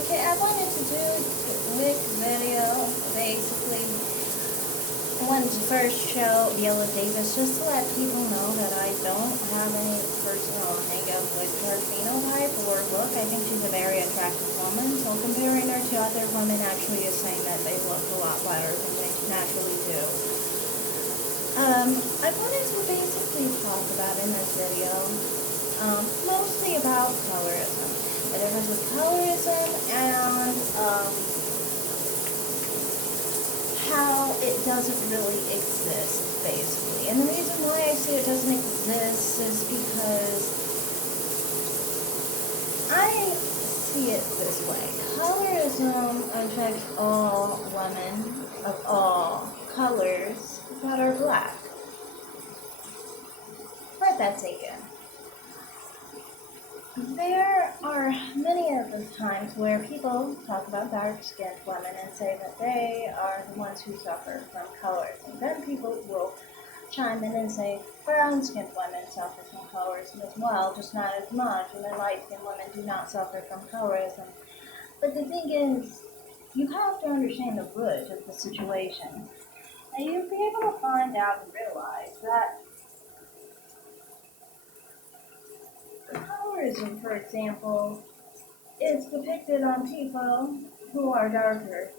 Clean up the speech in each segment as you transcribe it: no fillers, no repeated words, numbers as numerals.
Okay, I wanted to do a quick video. Basically, I wanted to first show Viola Davis just to let people know that I don't have any personal hang-up with her phenotype or look. I think she's a very attractive woman, so comparing her to other women actually is saying that they look a lot better than they naturally do. I wanted to basically talk about in this video mostly about colorism. The difference with colorism and how it doesn't really exist, basically. And the reason why I say it doesn't exist is because I see it this way. Colorism affects all women of all colors that are black. Let that take in. There are many of the times where people talk about dark-skinned women and say that they are the ones who suffer from colorism. Then people will chime in and say brown-skinned women suffer from colorism as well, just not as much, and then light-skinned women do not suffer from colorism. But the thing is, you have to understand the root of the situation, and you'll be able to find out and realize that colorism, for example, is depicted on people who are darker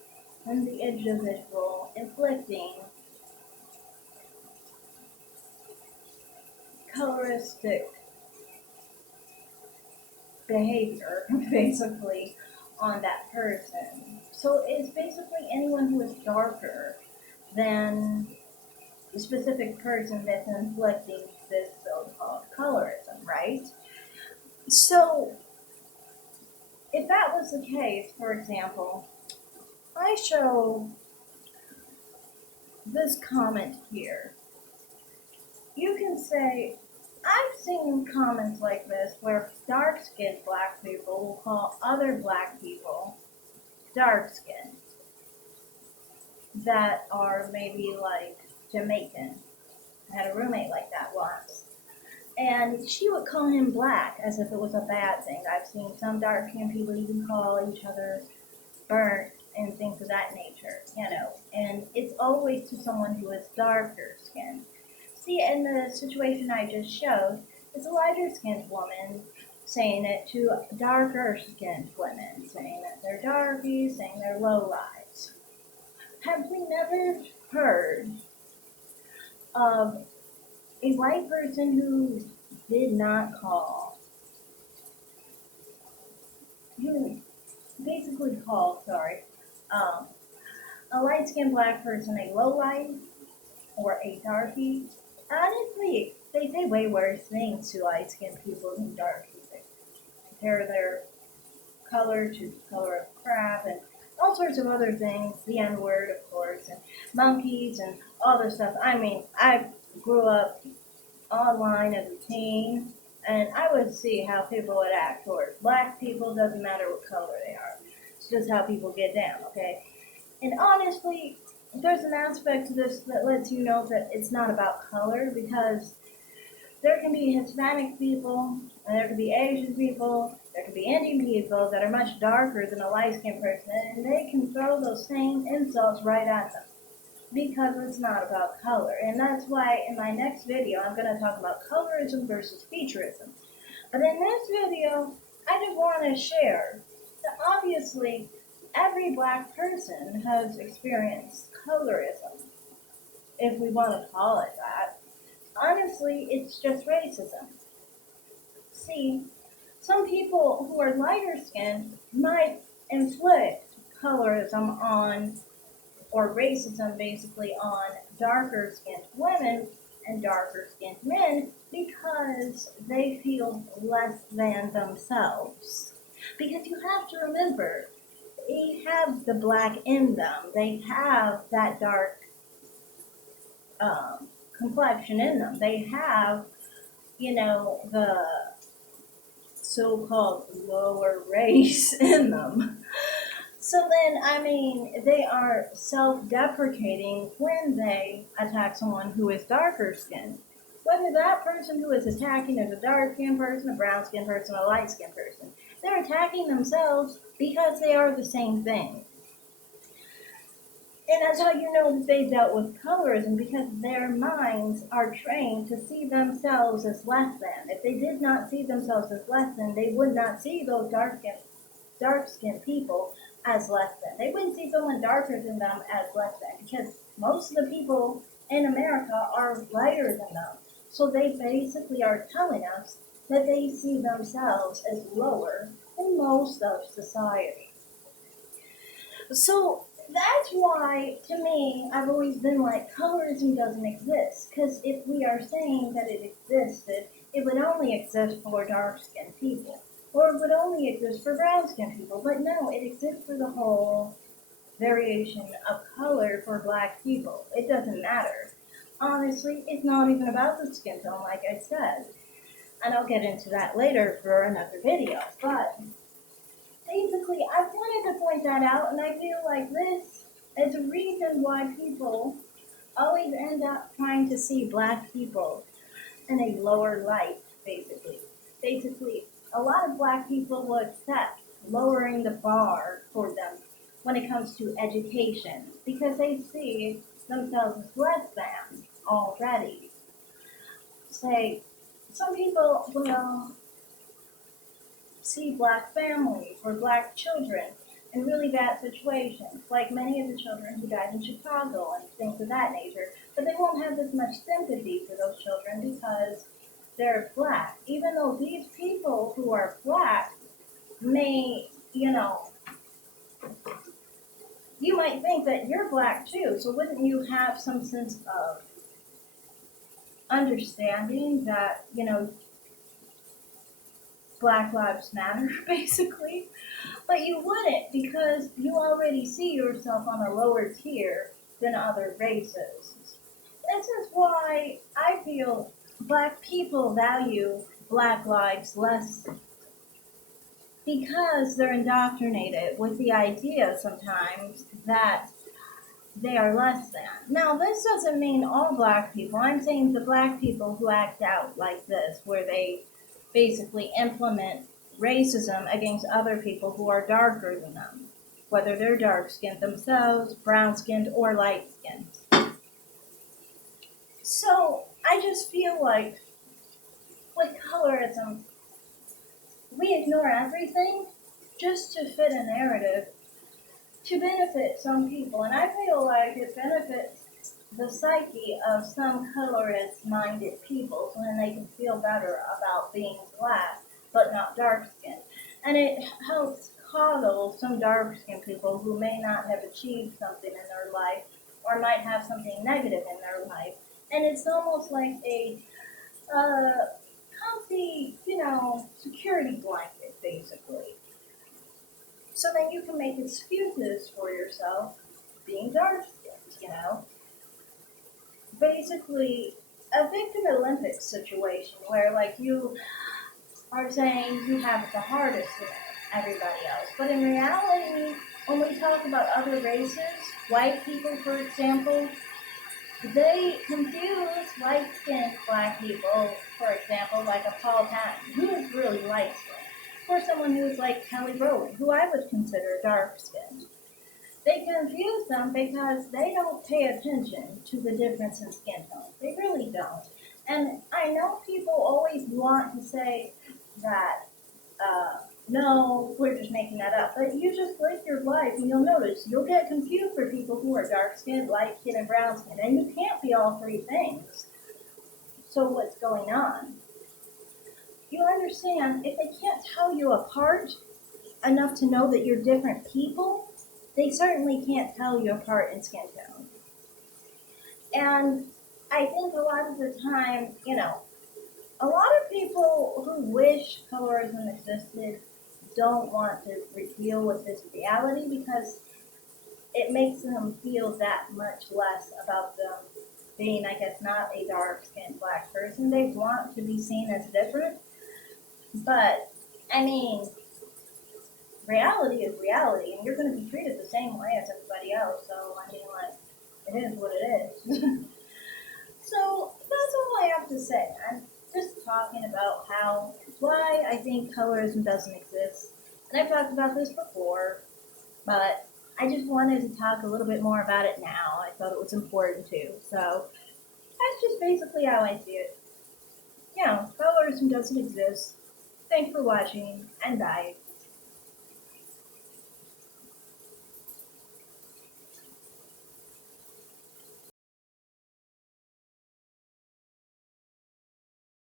than the individual, inflicting coloristic behavior, basically, on that person. So it's basically anyone who is darker than the specific person that's inflicting this so-called colorism, right? So if that was the case, for example, I show this comment here. You can say, I've seen comments like this where dark-skinned black people will call other black people dark-skinned that are maybe like Jamaican. I had a roommate like that once. And she would call him black as if it was a bad thing. I've seen some dark-skinned people even call each other burnt and things of that nature, and it's always to someone who is darker skinned. See, in the situation I just showed, it's a lighter skinned woman saying it to darker skinned women, saying that they're darkies, saying they're lowlights. Have we never heard of a white person who did not call, who basically called, a light-skinned black person a lowlight or a darkie? Honestly, they say way worse things to light-skinned people than darkies. They compare their color to the color of crap and all sorts of other things, the N-word, of course, and monkeys and all this stuff. I mean, I grew up online as a teen, and I would see how people would act towards black people. Doesn't matter what color they are. It's just how people get down, okay? And honestly, there's an aspect to this that lets you know that it's not about color, because there can be Hispanic people, and there can be Asian people, there can be Indian people that are much darker than a light-skinned person, and they can throw those same insults right at them, because it's not about color. And that's why in my next video I'm going to talk about colorism versus featureism. But in this video, I just want to share that obviously every black person has experienced colorism, if we want to call it that. Honestly, it's just racism. See, some people who are lighter skinned might inflict colorism on, or racism basically, on darker skinned women and darker skinned men because they feel less than themselves. Because you have to remember, they have the black in them. They have that dark complexion in them. They have, the so-called lower race in them. So then, they are self-deprecating when they attack someone who is darker skinned. Whether that person who is attacking is a dark-skinned person, a brown-skinned person, a light-skinned person. They're attacking themselves because they are the same thing. And that's how you know that they dealt with colorism, because their minds are trained to see themselves as less than. If they did not see themselves as less than, they would not see those dark-skinned people as less than. They wouldn't see someone darker than them as less than, because most of the people in America are lighter than them. So they basically are telling us that they see themselves as lower than most of society. So that's why, to me, I've always been like, colorism doesn't exist. Because if we are saying that it existed, it would only exist for dark-skinned people. Or it would only exist for brown-skinned people. But no, it exists for the whole variation of color for black people. It doesn't matter. Honestly, it's not even about the skin tone, like I said. And I'll get into that later for another video. But basically, I wanted to point that out, and I feel like this is a reason why people always end up trying to see black people in a lower light, basically. Basically, a lot of black people will accept lowering the bar for them when it comes to education, because they see themselves as less than already. Say, some people will see black families or black children in really bad situations, like many of the children who died in Chicago and things of that nature. But they won't have as much sympathy for those children because they're black. Even though these people who are black may, you might think that you're black too. So wouldn't you have some sense of understanding that, Black Lives Matter, basically? But you wouldn't, because you already see yourself on a lower tier than other races. This is why I feel black people value black lives less, because they're indoctrinated with the idea sometimes that they are less than. Now, this doesn't mean all black people. I'm saying the black people who act out like this, where they basically implement racism against other people who are darker than them, whether they're dark-skinned themselves, brown-skinned, or light-skinned. So I just feel like with colorism, we ignore everything just to fit a narrative to benefit some people. And I feel like it benefits the psyche of some colorist-minded people, so then they can feel better about being black but not dark-skinned. And it helps coddle some dark-skinned people who may not have achieved something in their life or might have something negative in their life. And it's almost like a comfy, security blanket, basically. So then you can make excuses for yourself being dark-skinned. Basically, a victim Olympics situation where, like, you are saying you have it the hardest than everybody else. But in reality, when we talk about other races, white people, for example, they confuse light-skinned black people, for example, like a Paul Patton, who is really light-skinned, for someone who is like Kelly Rowland, who I would consider dark-skinned. They confuse them because they don't pay attention to the difference in skin tone. They really don't. And I know people always want to say that, no, we're just making that up. But you just live your life and you'll notice you'll get confused for people who are dark-skinned, light-skinned, and brown-skinned. And you can't be all three things. So what's going on? You understand, if they can't tell you apart enough to know that you're different people, they certainly can't tell you apart in skin tone. And I think a lot of the time, a lot of people who wish colorism existed don't want to deal with this reality because it makes them feel that much less about them being, I guess, not a dark-skinned black person. They want to be seen as different. But, I mean, reality is reality, and you're going to be treated the same way as everybody else. So, I mean, like, it is what it is. So, that's all I have to say. I'm just talking about why I think colorism doesn't exist. And I've talked about this before, but I just wanted to talk a little bit more about it now. I thought it was important too. So that's just basically how I see it. Colorism doesn't exist. Thanks for watching, and bye.